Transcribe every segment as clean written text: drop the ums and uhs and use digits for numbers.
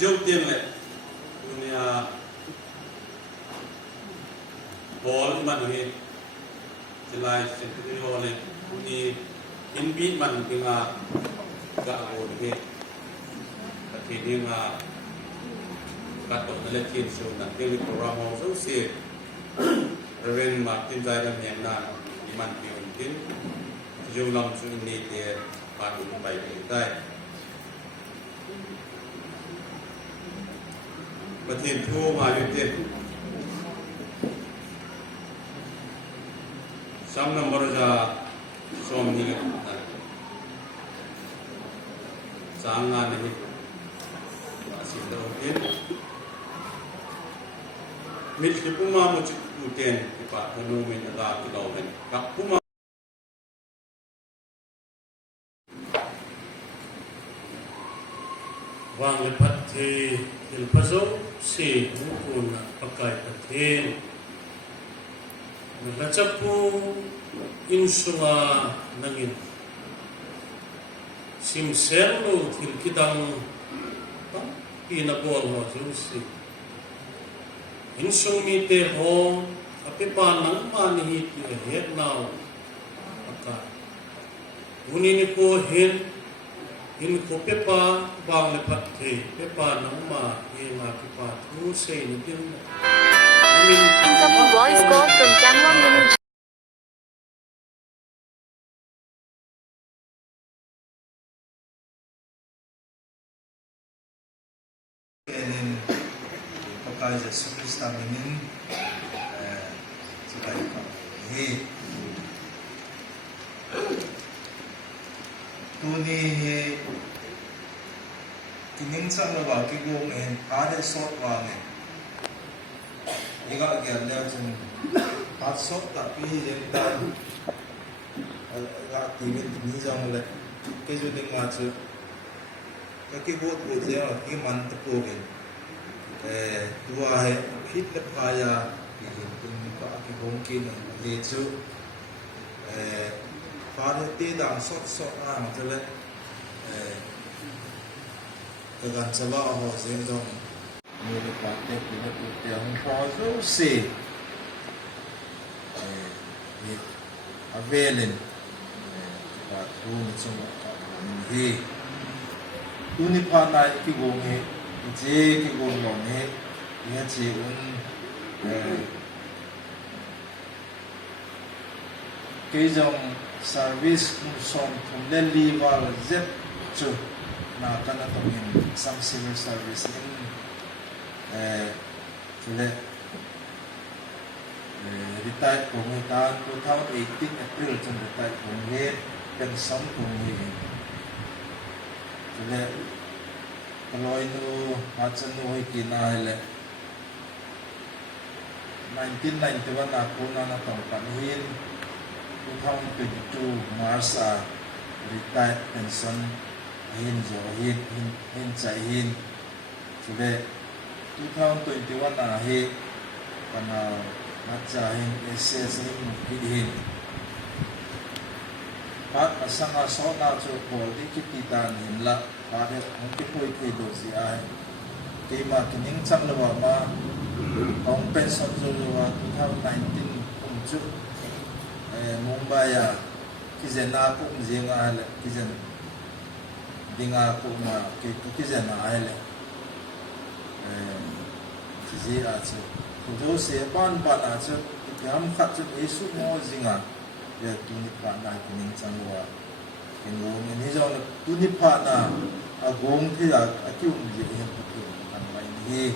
Dấu tiên lại dunia hall mà dunia Sehlal sentri hall này dunia inbit man dengan gak hall dunia tapi dia ngah kata dalam kian show nanti di program hall so Reverend Martin Zaidan yang nan iman piuntin jauh langsung ini dia padu baik kita Pathen Thangvahna Maicham sam number ja som ni sangan ni masih terukir mil puma mo uten pa hanu min da ilaw men kap puma wang lepat the ilpazo si mukun pakai pathen nacapu insunga nangin simselo til kidang pinabol ho jusi insung mi te ho ape pa nang mani hi het now pakai unini ko hen in ko pepa bang lepat the pepa nang ma ma pepa Thusei ni din Incoming voice call from Changwon Menu. Pakai jasa Krista minin sebagai he tuni he kining sang lawa kigong en ada sort wangen Iga agak ada macam pasok tapi jentan agak timit ni jangan le kejuting macam kaki buat dia kaki mantap pun dua hai hit lepaya ini pak kaki mungkin leju pada tidak sok macam le kegan sebab apa sendong Muli pakai punya putih yang pasal si, avelin, batu macam ni, tu ni panai kigonghe, je kigonghe, ia je kejam service som pembeli wal zep tu, nak kena tungin some civil service ni. Jadi retired tahun 2018 April jam retired pengen pensiun pengen. Jadi kalau itu Achanu kina hele 1991 aku nana tempat hin 2022 Mars retired pensiun hin jo hin cai hin. Jadi 2021 akhir karena Hatcha SS hin pat asanga sona cho body kita nimla pada mungkin koi dosi ai kema kining chang lawa ma ong pension jo lawa 2019 umchu Mumbai ya kizena ko mjenga ala kizen dinga ko ma kizena ala Jadi aja, kalau sepan aja, kita kat esok mau zinga, ya tunip Patna kuning cangwa, kenung ini jangan tunip Patna, agong tiada, aku menjadi yang betul, bukan lain ni.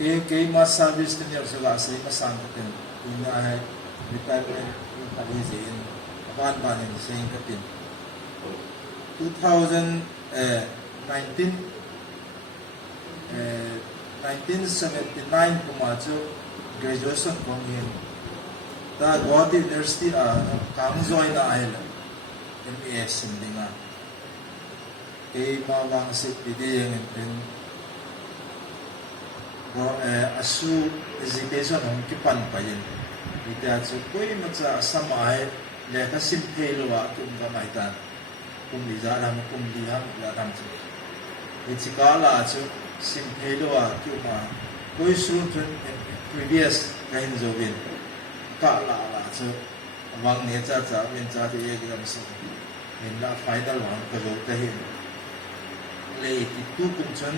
Kei mas service ni harus selesai pasang ketin, ini ada retirement tadi jen, ban yang sering ketin. 1979 kumacu graduation kongin ta Guwahati University kangzoi na ayla MAS sindinga kay mawang sit pidi yang pen asu education hong kipan pa yin ita chu koi macha samai le ka sim phei lo wa kum ka mai tan kum li za ram kum li ham la ram chu e chi ka la chu sim phei lo wa ku ma koi su tun previous ka hin zo win ka la chu wang ne cha cha win cha de ye gam so in la final wang ka lo ka hin le ti tu kum chun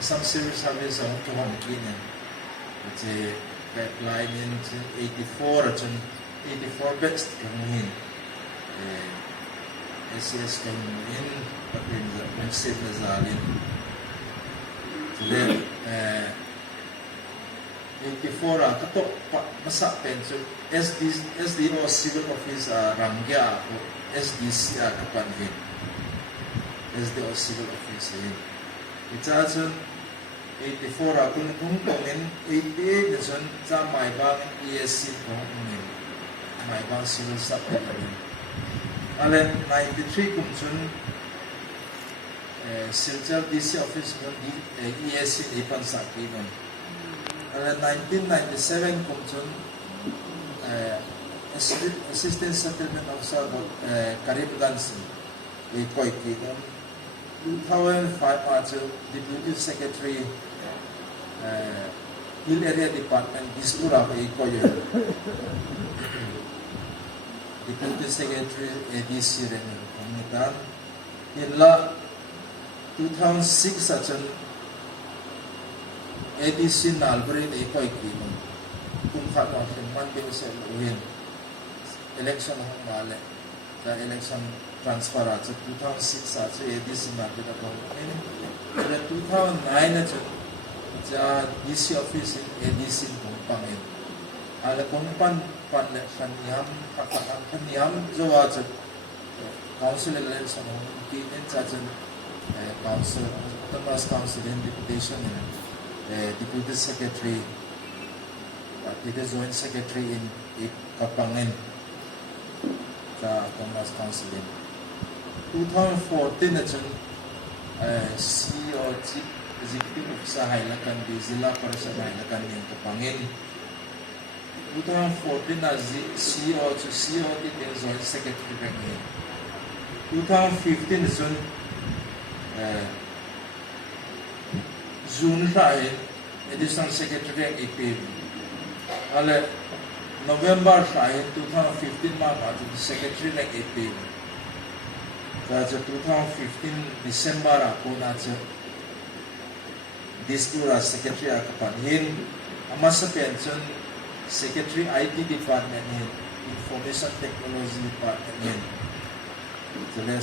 some service on to home kinen it's a pipeline in 84 chun 84 best kan hin SS kan in patin za mensit na zalin then 84 kato masa pen so SDO civil office rangya SDC kapan hin SDO civil office hin it's also 84 akun kung tongin 88 na sun sa may bang ESC kung umin may bang civil supplement alen 93 kung sun Sehlal DC office kung ESC ipan sa akin alen 1997 kung sun assistant settlement officer Karib Gansi ikoy kinom 2005 also Deputy Secretary Hill Area Department Dispura ko ikoy Deputy Secretary ADC rin komunitan illa 2006 acan ADC Nalbrin ikoy kinom kung fatwa manding sa uhin election hong mali sa election transfer at 2006 at ADC market ako. In 2009 at sa DC office in ADC kung pangin. Ala kung kaniyam jawa sa council election ng kinin sa council, Thomas Council in deputation Deputy Secretary Deputy Joint Secretary in Kapangin sa Thomas Council in 2014 na dyan, CEO Executive sa Hailakan di Zila para sa Hailakan yung Kapangin. 2014 na CEO di Joint Secretary Kapangin. 2015 na dyan, June tayo, Additional Secretary ang IPM. Ale, November tayo, 2015 mga Secretary ng IPM. Sa 2015 December ako na sa Distura Secretary akapanhin ama sa pension Secretary IT Department hin Information Technology Department hin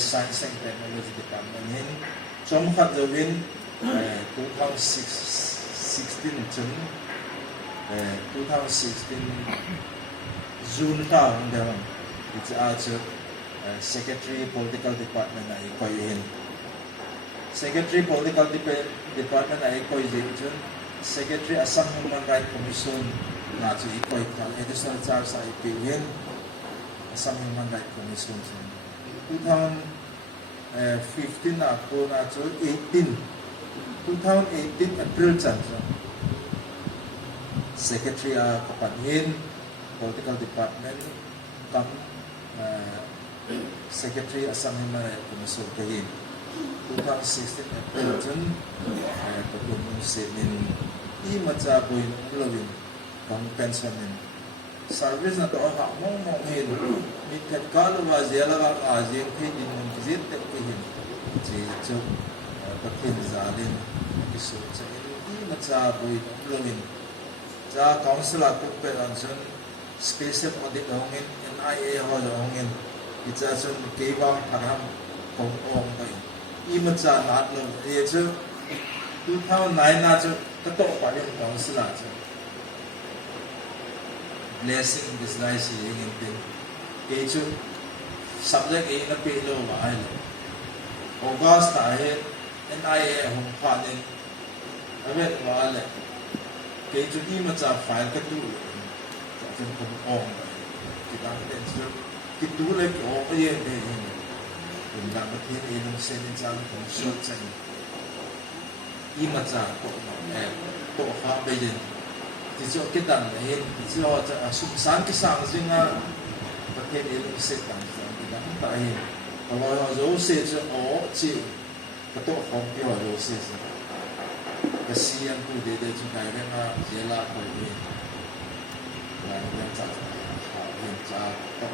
Science and Technology Department hin so makagawin 2016 June taon daw it's also Secretary Political Department na ikoyin. Secretary Political Department na ikoyin. Secretary Assam Human Rights Commission na ikoyin. Additional charge sa ikoyin. Assam Human Rights Commission. 2015 na ako na 2018 April dyan. Secretary Kapanhin Political Department Secretary Assam Human Rights Commission kahin 2016 April dyan pagpunong sinin imatsaboy ng ulawin pang pensionin service na to ang hamong monghin mikat kalawa jala ang azing kahin ng kizit at kahin jito patin zalin episode sa imatsaboy ng ulawin sa council ako peransyon special audit hongin Innei hongin it's also geiya haram kong kayo imat sa natin ito 2009 na ito totoo pa rin council na ito blessing in disguise yung din ito subject ay napilo mahal August dahil Innei hong panin abet mahal ito imat sa file katuloy ito kong kita ito Kitulay ko o yan kung dapat hinilong sininsang kung short sa inyo. Imat sa ko kabay din. Dito kita na yun. Dito saan kisang nga Pathen ilung se Changsan tidak tahu. Kalau jauh se je cik, ketuk kopi jauh se. Kesian tu dia juga dengan jala kopi. Yang cakap, yang cakap.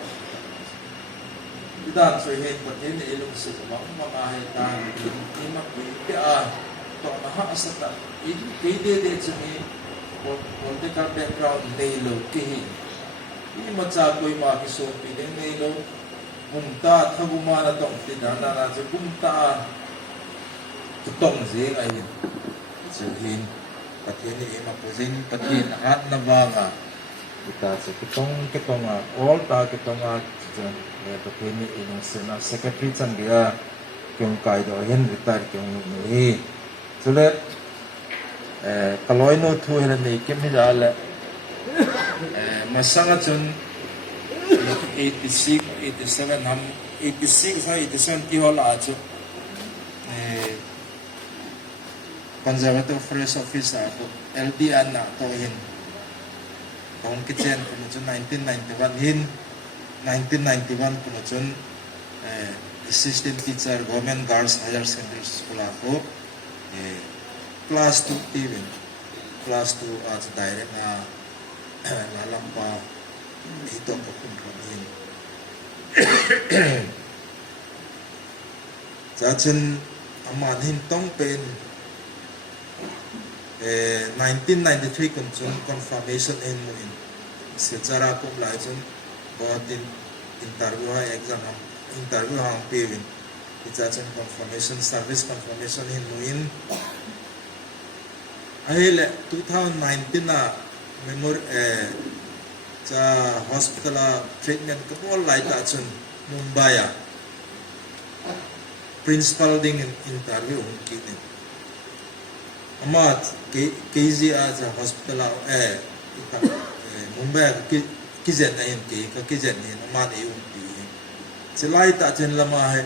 Kita sudah Pathen ilung se, mak ahina ini mak dia. Kalau nak asal ini dia cumi political background Neilo kehi. Ini macam koi mak kisah pilih Neilo, bumta thabu mana tong tidak nana je bumta tutong je ayin. Jadi Pathen ini mak pusing Pathen hat nabanga. Kita je kitong all ta kitong Pathen ini sena secretary canggia kyung kai do hen retire kyung ni. Sudah kalau ini tu hanya Neikim Haolai masa ngacun 86, 87 ham 86 sampai 87 tihol aja Conservative Forest Office atau LDN atau hin tahun kecil penunjuk 1991 penunjuk Assistant Teacher Government Girls Higher Secondary School aku Class 2 TV, Class 2 as direct na lalampa ito ko kumpunin. Jacen amanin tong pen 1993 kunjung confirmation in muin. Secara kum lajun buatin interview exam interview hang pevin. Jacen confirmation service confirmation in muin. Ahile 2019 na memor hospital treatment ko lai ta chun Mumbai principal ding interview kini amat geiya hospital Mumbai kizen na yin ka kizen ni amat e umpi selai ta chen lama hai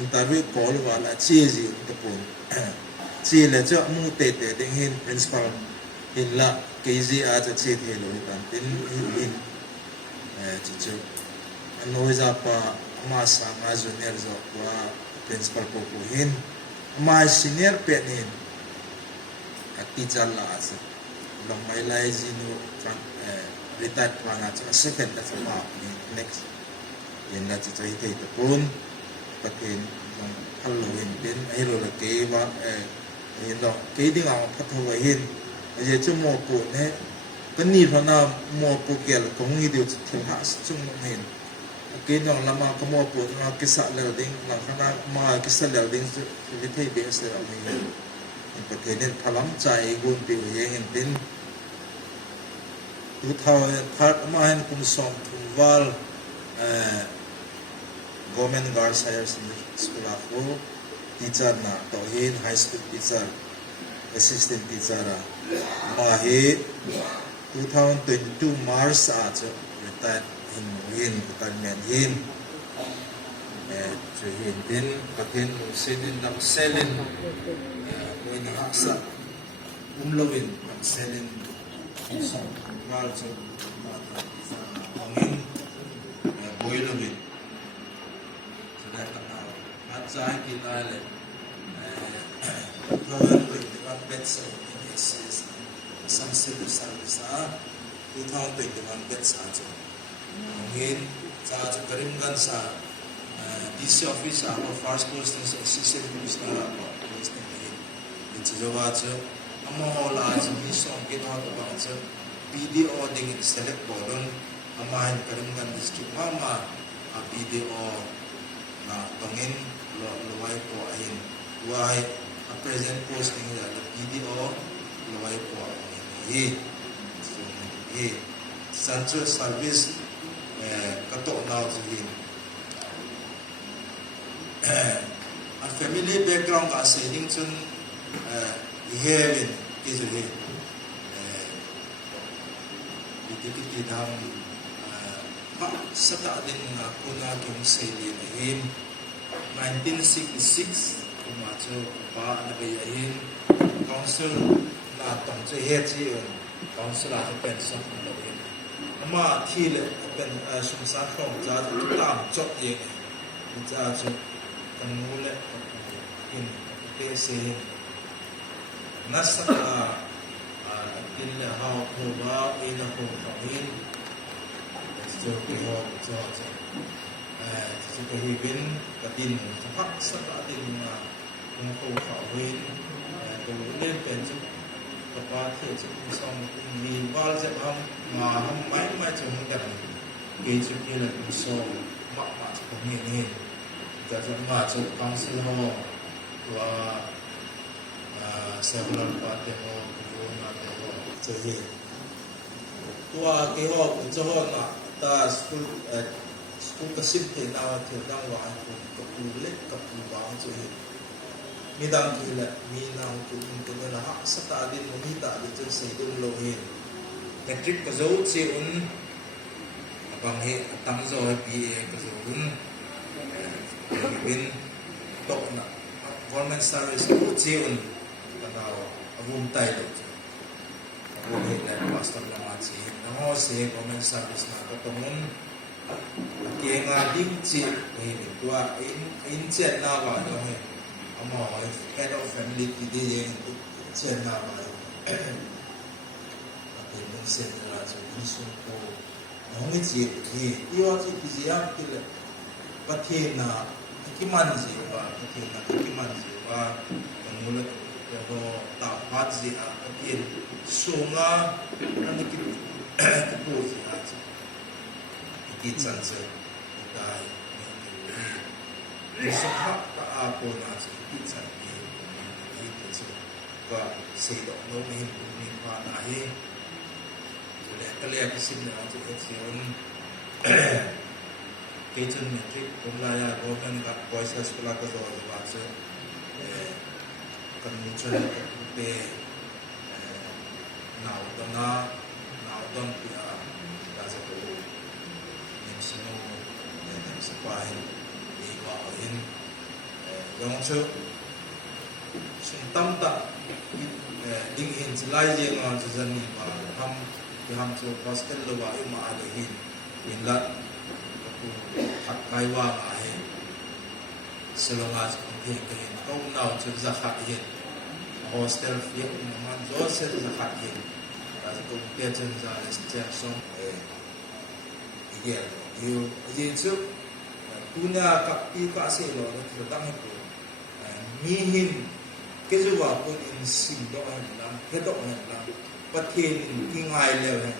interview call wala cheji utapon chỉ là cho mu tệ tiếng hin principal hin là cái gì à cho chỉ thì lối tan tin hin chỉ cho nói ra pa mà sang à junior zo qua principal ko hin mà senior pe hin teacher là sa long mai lai Ajinu retired pana cho second that's about next in that cho hi thei pun Pathen Halloween tin ai lo la ke wa hiện đó cái tiếng ông phát huy hiện bây giờ mua bộ này cái gì mà na mua bộ kia là cũng như điều thiểu hạ chung hiện cái nó là mà cái mua bộ nó cái sạ lều đinh là cái na mà cái sạ lều đinh thì thấy bé sẽ là mình có thể nên thà lắm chạy buôn biểu hiện đến tu thao phát mà hiện cũng xong cũng vào government girls higher school aku teacher na tohin high school teacher assistant teacher mahi 2022 March ajo retired in retirement hin cho hin din Pathen Thangvahna nam selin when hasa umlovin nam selin so mal so angin boilovin sudah kenal Hatcha kita le program dengan batch ini some civil service 2021 batch aja mungkin saat kerimkan sa DC office atau first posting assistant commissioner apa posting ini jawa aja amo la aja misong kita apa aja PDO dengan select bodon amain kerimkan district mama PDO na tongin lowai po ahin why a present posting da PDO lowai po ahin central service katok na zin a family background ka setting chun ihewin kizuri dikiti dam sata din nga kuna kyung Sehlal hin 1966 kumacho pa na bayahin council na tong che he chi council a pension na hin ama thi le kan sum sa khom cha tu tam chok ye ni cha chu kan mu le in te se nasa in le ha ho ba in ho ha in so ke ho cho so ke hi bin ka tin phak sa ka tin ma ho ha in to lenpen chu ka pa the chu song mi wal se ham ma ham mai chu ka ke chu ke le so ma chu ko ni ka chu ma chu council ho wa Sehlal Pathen so he tua ke ho cho ho na ta school ka sim the na the dang wa ko pu le ka pu ba so he mi dang ki le mi na ku in ko na ha sa ta din mo mi ta di chen se dum lo he metric ka zo che un bang he tang zo pi ka zo un win to na government service ku che un ka Amun tai lo Amun he le pastor la ma chi na ho se government service na ka tomun ke nga ding chi he ni tua in chen na ba lo he amo head of family ti de ye chen na ba a te mun se la chu ni su ko ho ngi chi he yo chi ti ya ti le Pathen na ki man ji ba Pathen na ki man ji ba mu le ko ta pat ji a Pathen sunga an ki po ji a ki chan se dai ni so ha ta a po na ki chan ni ki so ka se do no ni pa na he le ka le ka sin na chu e on ke chen metric kom la ya go kan ka boys high school ka zo ba se kan mu chen te nào don pia da za ko Nemsinu Nemspai ni wa in dong chu sum tam ta ding in lai je ngon chu zan ni ba ham chu hostel lo wa ma de hin in la hat kai wa ma he selonga chu ke ke ko nau chu za kha hin hostel fi man zo se za kha hin da ko ke chen za le song yeah you chu punya ka pi ka se lo na ta ko mi hin ke ju wa ko in sim do an la he do an la Pathen ki ngai le he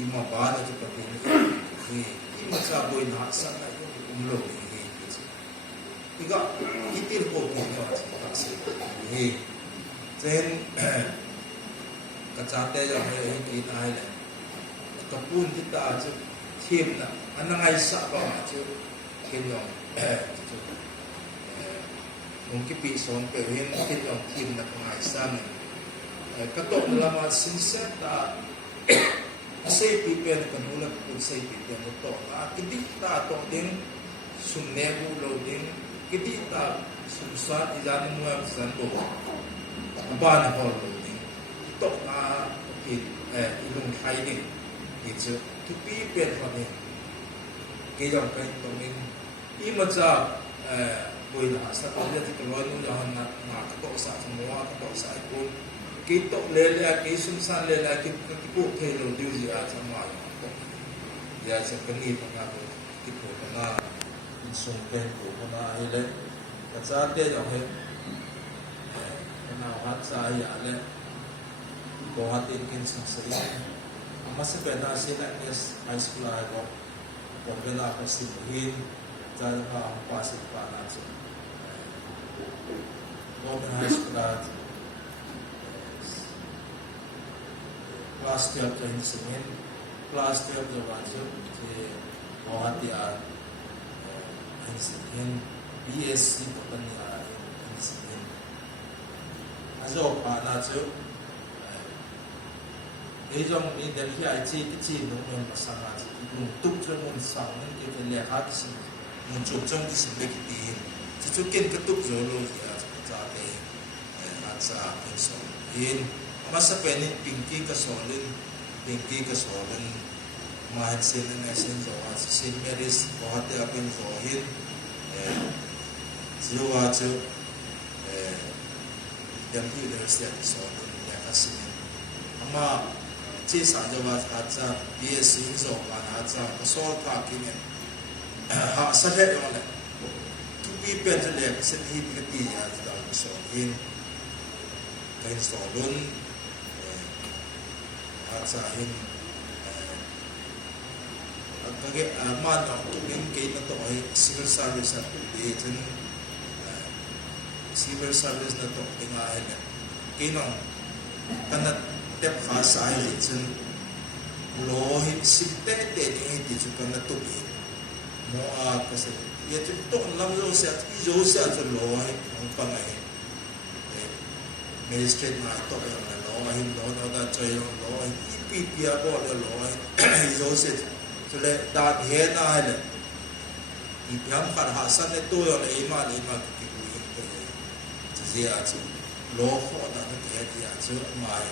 I ma ba na chu Pathen ni I ma sa boy na sa na lo ni iga itir ko ni no ta se ni chen ka cha te ya he ki ai le ka pun ti ta chu thêm là anh ngay sợ vào chứ cái dòng một cái bị sống biểu hiện cái dòng thêm là ngày sang các tổng là mà xin xét ta xây bị bên cái nỗ lực của xây bị bên một tổ ta cái đi ta tổ đến sum nè bu lâu đến cái đi ta sum sát đi ra những người dân bộ ba là họ lâu đến tổ ta thì ilung khai đến thì chứ Thupi bên họ này cái dòng cái của mình ý mà giờ buổi là sát tới thì cái loại nó là nó cái tổ xã trong mua cái tổ xã cũng cái tổ lên là cái sum san lên là cái bộ thể rồi điều gì ở trong ngoài giờ sẽ cái gì mà cái bộ nó sung cái bộ nó hay đấy cái giá tiền dòng hết cái nào Hatcha ya lên có hạt tiền kinh sản masih pernah sih nak high school ada, pernah pasti mungkin jadi pasti Patna sih. Kalau high school ada, kelas 12 yang semen, kelas 12 tu macam je orang dia yang semen BSc bukan yang semen. Asal Patna tu. Cái dòng mình đến khi ai chi cái chi nó mình mà sang là mình tung cho mình sang cái Neihat cái mình chụp trong cáiสิ่งcái tiền chỉ cho kiến cái tung rồi luôn thì ra cái Hatcha cái số in mà sắp bên pinky cái số lên mai sen na sen zo wa sin meris ko hate apin zo hin ziwa chu Delhi University so ya kasin ama chi sa jawa Hatcha BSc zo wa Hatcha so tha kin ha sa he yo le Thupi pen le sen hi ti ya da so hin kain so lun Hatcha hin kage man na tum ke na to ai civil service at the chen civil service na to tinga ai na kinong kana tep khasa ai chen lo hi sitte te ni ti chu kana to bi mo a ka se ye chu to lam lo se ti jo se a lo ai ong pa ngai magistrate na to ya na lo ai no da choi lo ai pi pi a bo lo ai jo se so le da he na le I piam khar ha san le to yo le ima ki ku yin ko ye ji ya chu lo kho da na ye ji ya chu mai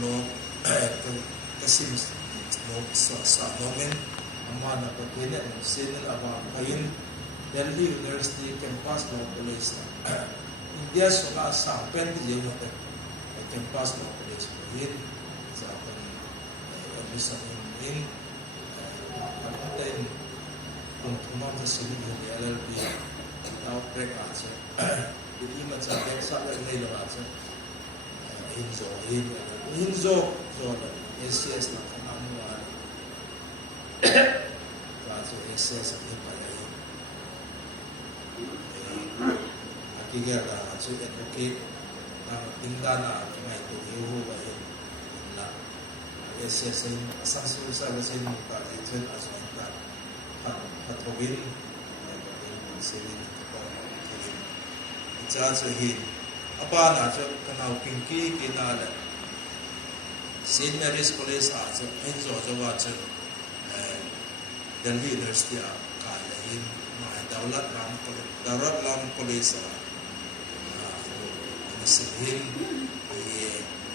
lo ka sim no sa no men ama na ko te ne sen na ba kain Delhi University campus law college India so ka sa pen di je no te campus law college yin sa ko admission in then kung tumam sa sili ni LLB now break answer hindi man sa sa ni lo answer hinzo so SCS na kanamuan kaso SCS ang ipalay akiga da so advocate na tingdana may tuyo ba na SCS ang asasul sa basin mo ta ito aso ta Hatowin Selin Itsa hin apa na so kanau pinki kinala St. Mary's College a so enzo jawa so Delhi University a kalahin ma daulat lam college a Selin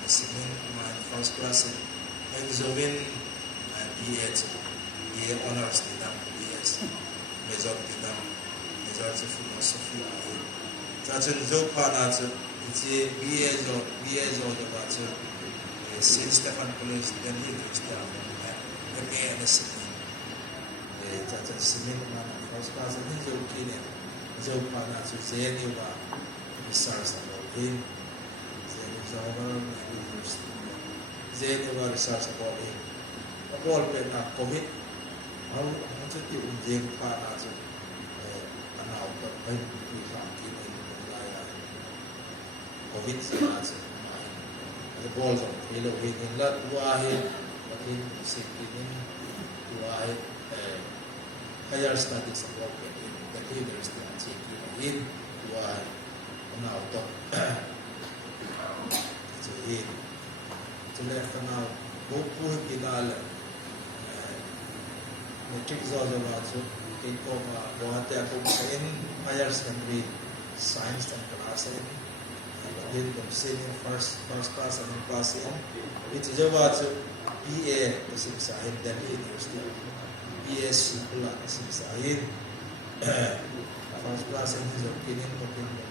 Selin ma first class enzo win BA honors kita majority philosophy Achanu zo pana zo iti BA zo the bacho St. Stephen College Delhi University MA and SME Achanu simin mana first class ni zo kine zo pana zo JNU ba research about him JNU Jawahar University JNU ba research about him all pe na COVID how to do jeng pa na so anau ko pai ku sa ki ni lai COVID sa so the balls of hello we in la wa he in sitting wa higher studies about the university and in wa anau to so in to let now go pu kinala metric zozo bacho ko ma bohate ko in higher secondary science and class in the senior first class and class in it is about BA sim sahib Delhi University BSc pula sim sahib first class in his opinion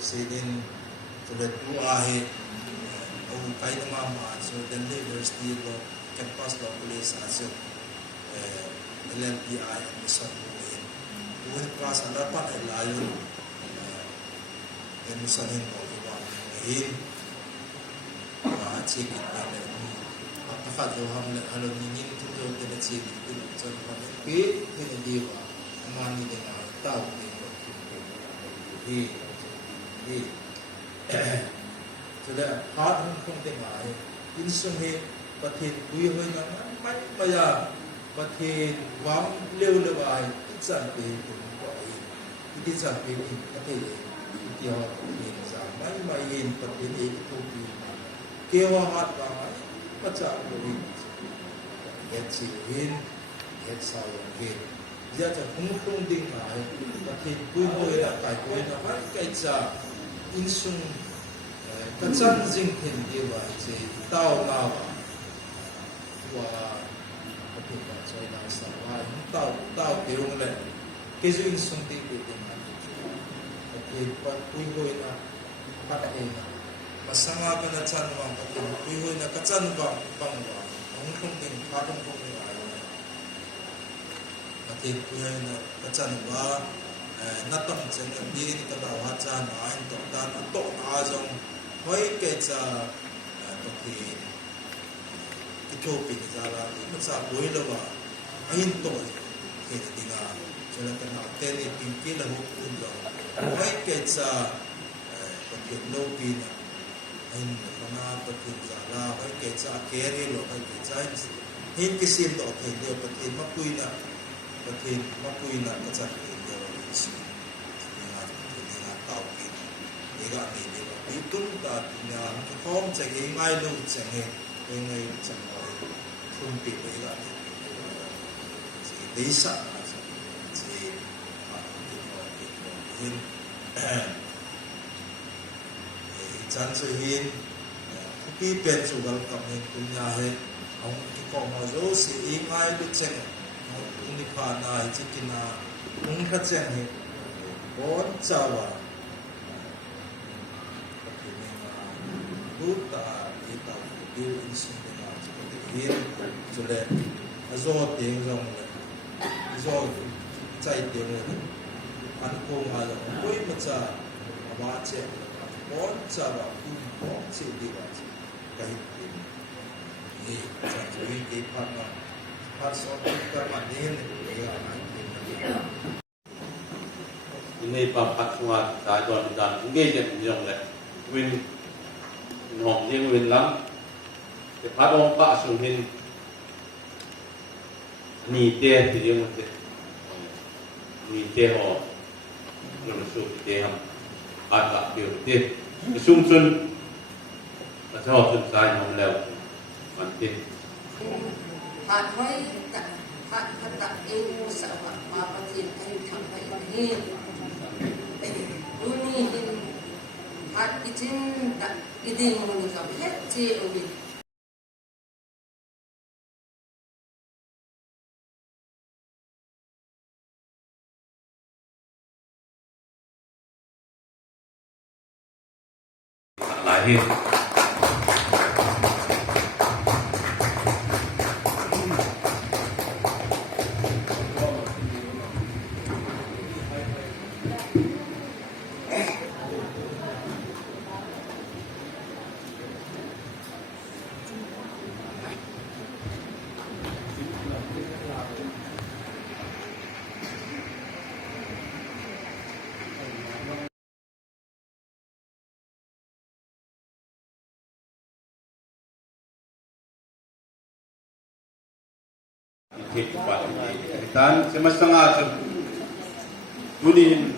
senior to the two ahe au kai na ma so Delhi University lo campus lo police aso LLPI and so on class ala pa layon emusanin ko in check it apa jo ham le halo ninin tu jo de check it so pe ne diwa amani de na tau ni so da hat hum kong de mai in sum he pathen bui hoi na mai maya pathen wang leu le bai chan pe ko ai ti chan pe ni pathen ti ho ni sa mai in pathen e Thupi kewa hat ba pacha ko ni get chi in get sa ye ya cha hum kong ding mai pathen bui hoi la kai ko na mai kai cha in sum ka chan jing phen de wa che tao la wa thì là chơi là sao là những tao tiêu này cái duyên sung ti bị tiền là thì quan quy hồi là bắt em mà sang qua cái là chân vàng thì quy hồi là cái chân vàng bằng vàng không tiền phá không đi lại mà thì quy hồi là cái chân vàng nát tâm chân đi cái đầu Hatcha nó anh tổ đan tổ na trong mấy cái cha thì cái Thupi cái jala cái cha bôi lo mà ahin tổ cái gì là cho nên cái nào tên thì tìm kiếm là một cuốn rồi mấy cái cha cái nô pin ahin mà cái jala mấy cái cha carry lo mấy cái cha hin cái sim đó thì đều cái mắc quy là cái cha cái này thì bị tung ta thì là không chạy cái ngay luôn chạy ngay chạy rồi không bị cái này chỉ lý sợ chỉ hin chân sự hin khi bên chủ vào cầm hin cũng nhà hết ông cái con mà rồi sẽ ngay luôn chạy ông đi phá này chỉ cái nào ông phát chạy hết bốn giờ Buta kita dia insin dengan seperti ini sudah azot yang jong azot cai yang aku malam koi macam baca bon cara bon ciri baca kahit ini jadi kita Patna pasal kita mandin dia Innei papat semua tajam dan engage yang le win ngọc riêng win lắm để phát ông bạ sùng hin nì tê thì riêng một tê nì tê họ rồi sùng tê ham phát bạ biểu tê sung xuân và cho họ xuân sai không leo hoàn tê phát hơi phát đặt yêu sợ mà phát triển anh thằng phải đi uni phát cái chân đặt cái gì mà mình gặp hết chi ở bên lại hết dan semasa ngajak bunin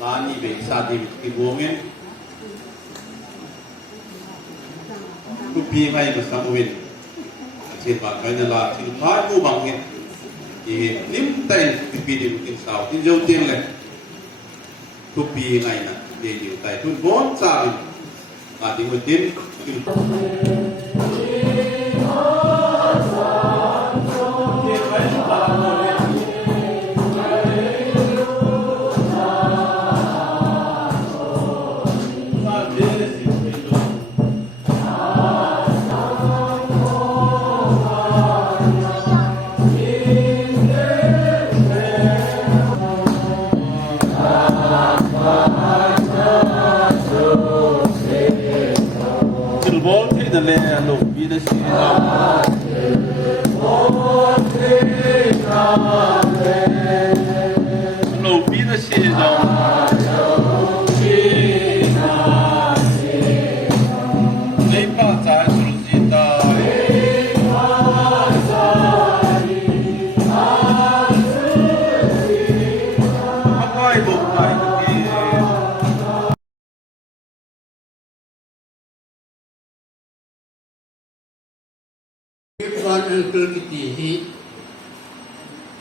lani bangsa di Houbungin Thupi ngay bersama win sebab kerana si Houbung ini di lenthang Thupi di mungkin sau di jauh tinggal Thupi ngay na di jauh tay tu bon cari di mungkin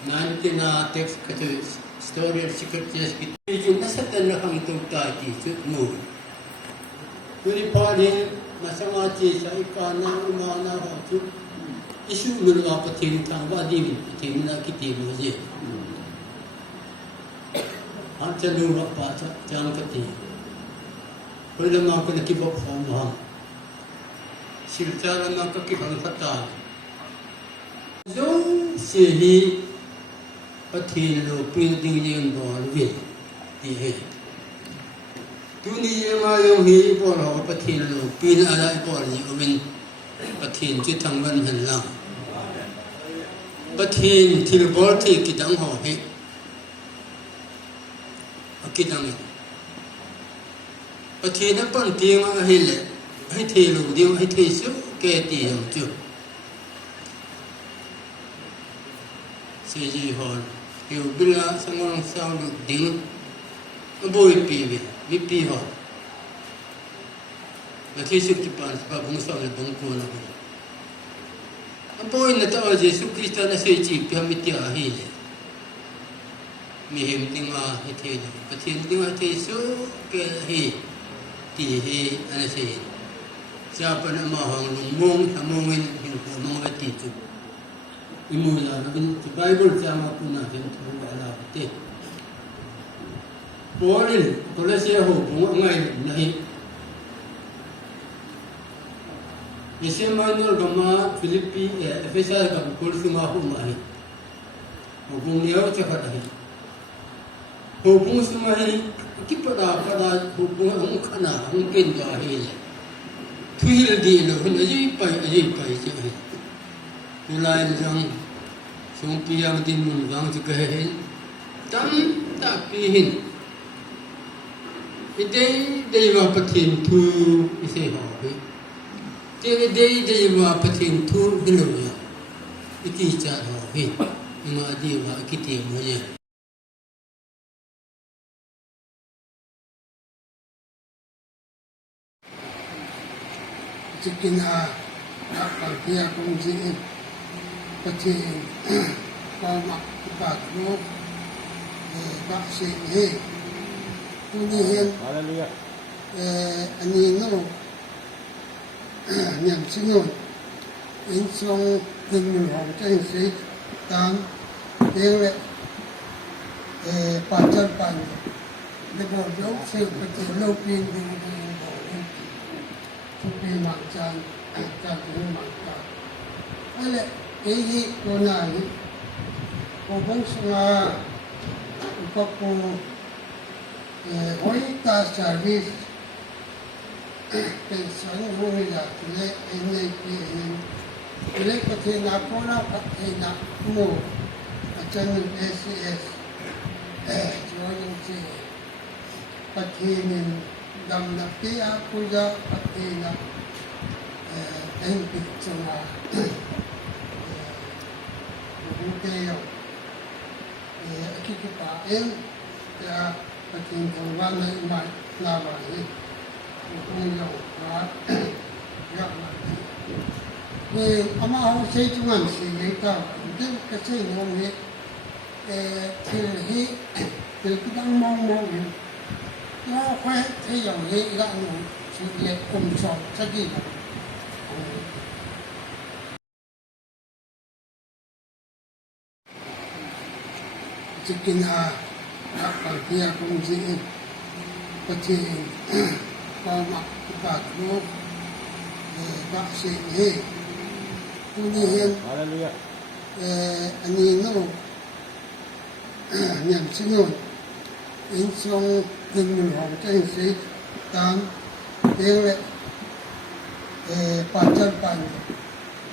nanti na teks kata story of secretaries kita juga setelah hang tu tadi semua. Tuli paling masa ngaji saya kana umana tu isu mulwa Pathen Thangvahna Maicham na kiti moje Achanu Upa Changsan Pwede mga ko nakibok sa mga silsara mga kakibang satan. Yung sili patilo pwedeng yung bolwin. Dihe. Tuni yung yung hili po ako patilo pinaalay po rin yung Pathen Thangvahna lang. Pathen tilborti kitang hohe. Kitang ito. Pathen na pang tiyang ahile. Hay thelo diyo hay thesu ke tiyang chu. Siji hon. Yo bila sangong sound ding. Boy piwi. Vipi hon. Na thesu kipan pa bung sound bung ko na. Boy na tawa Yesu Krista na seji piamitia ahile. Mihim tinga hay thelo. Pathen tinga thesu ke hi. Tihe anase. Siapa nak mahang lumong samongin hinpuiya titu. Imula rabin Bible sama puna hintu ala te. Porin kalau saya Houbung ngai nahi. Asemma gama Filipi F&AO ka kulsuma humahi. Houbung niya cepat ahi. Houbung sumahi kipada Houbung ang kana ang kenda ahi. Thupi di lo hin aji pai je ulai lang Songpijang din mun lang ji kahin tam tak pi hin idei deiwa Pathen thu ise ho bi te deiwa Pathen thu hilo ya iki cha ho bi ma deiwa kiti mo ye Cikina nak dia kongsi Pathen Thangvahna Maicham tak sih Kemudian ahinu Nemsinu Songpijang Hongkong dan Innei Patna Nikho jauh seperti lenpen Thupi macam Achanu macam. Oleh ini konai, Houbung semua upaku wanita servis pensiun wanita le Innei le Pathen apona ahinmu Achanu SS jualan si Pathen dam na pia puja Patna hinpuiya Ute Thusei ya Pathen Thangvahna Maicham Houbung ya ni ama saya cuma sih tahu mungkin kecil ni terhi kita mau nó khoe thế dòng hệ gạo nổ sự việc cùng chọn chắc gì là Cikina nak dia kongsi Pathen Thangvahna Maicham tak sih kemudian ahinu Nemsinu Songpijang Hongkong dan Innei Patna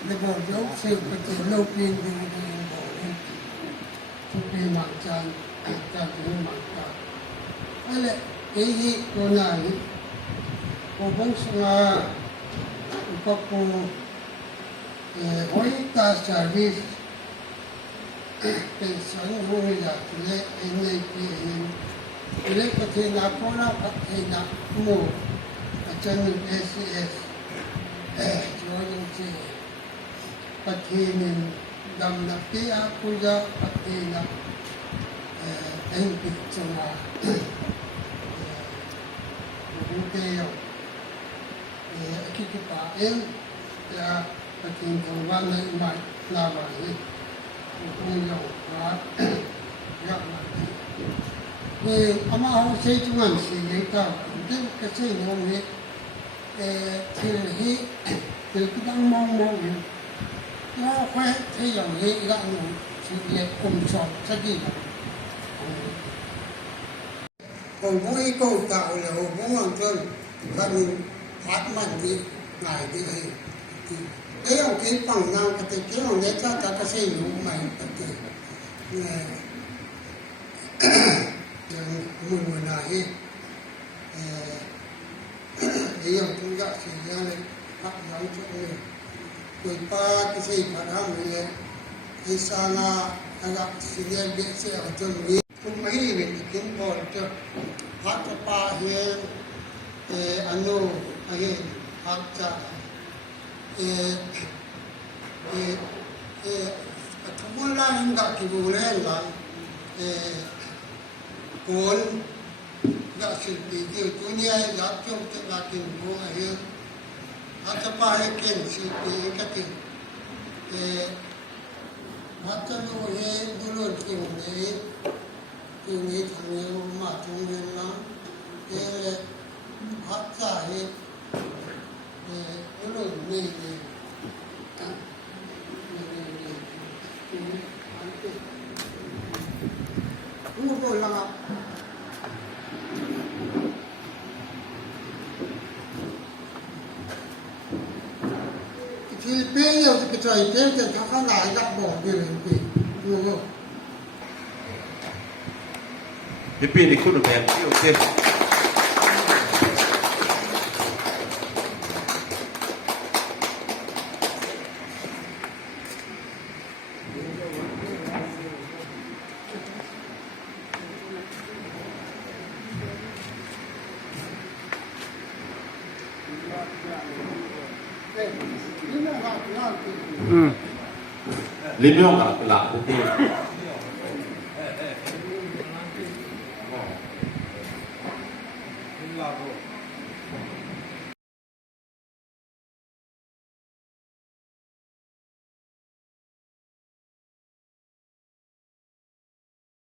Nikho jauh seperti lenpen Thupi macam Achanu macam. Oleh ini konai Houbung semua upaku wanita servis pensiun wanita le Innei le Pathen apona ahinmu Achanu SS jualan si Pathen dam na pia puja Patna hinpuiya Ute ya Pathen Thangvahna Maicham Houbung yak ama ho sei tungan si lenta den ka sei no he thil hi til kidang mong mong ya khoe thei yang he ga no si le chop sagi Houbung hi ko ta le Houbung ang ton kan phát man ni ngai di he cái ông cái bằng nào cái ông đấy ta ta cái gì cũng mày cái mùi này cái ông cũng đã chỉ ra này bắt nắm chỗ này quỳ ba cái gì mà đang này cái sana agak sini biết sẽ ở trong này cũng mấy người kiến bỏ cho Hatcha pa he Anu he Hatcha Thupi hinga kibulengan kon ga silpi ki dunia ya chung ta kin bo he Hatcha pa he ken silpi ka ki Achanu he dulur ki ni thang ma chung ne na Hatcha he dulur ni Upa lang thì bây giờ cái trời thế thì nó có lại đặt bỏ về mình đúng không? Pipi Nikho được em yêu thêm. Lim yong cả là cũng đi.